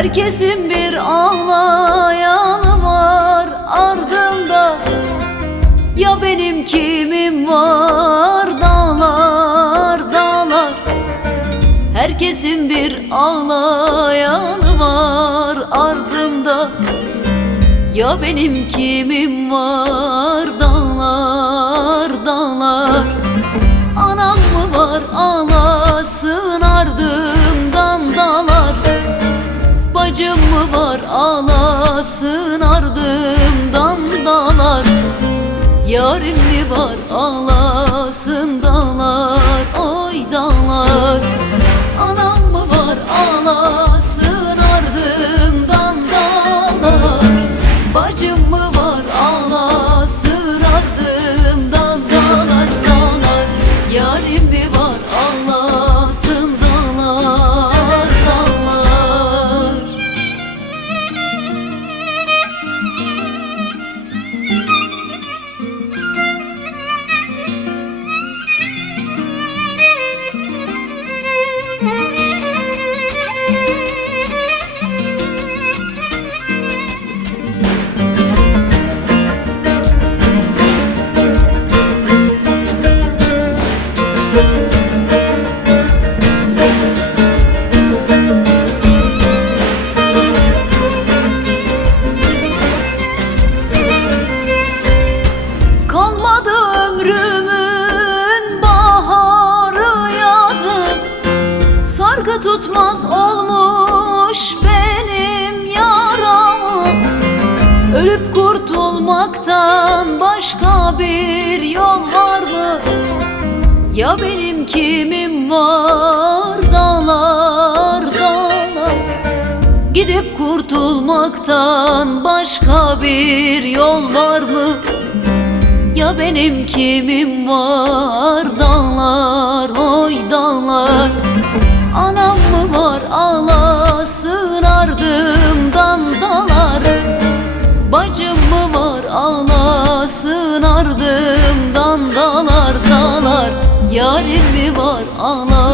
Herkesin bir ağlayanı var ardında. Ya benim kimim var? Dağlar dağlar. Herkesin bir ağlayanı var ardında. Ya benim kimim var? Dağlar dağlar. Anam mı var ağlasın ardımdan dağlar. Bacım mı var ağlasın ardımdan dağlar. Yarim mi var ağlasın dağlar, oy dağlar. Anam mı var ağlasın ardımdan dağlar. Bacım mı var ağlasın ardımdan dağlar, dağlar. Yarim mi var ağlasın dağlar, dağlar. Kalmadı ömrümün baharı yazı, sargı tutmaz olmuş benim yaramı. Ölüp kurtulmaktan başka bir yol var mı? Ya benim kimim var? Dağlar dağlar. Gidip kurtulmaktan başka bir yol var mı? Ya benim kimim var? Dağlar, oy dağlar. Anam mı var ağlasın ardımdan dağlar. Bacım mı var ağlasın ardımdan dağlar, dağlar. Yarim mi var ağlasın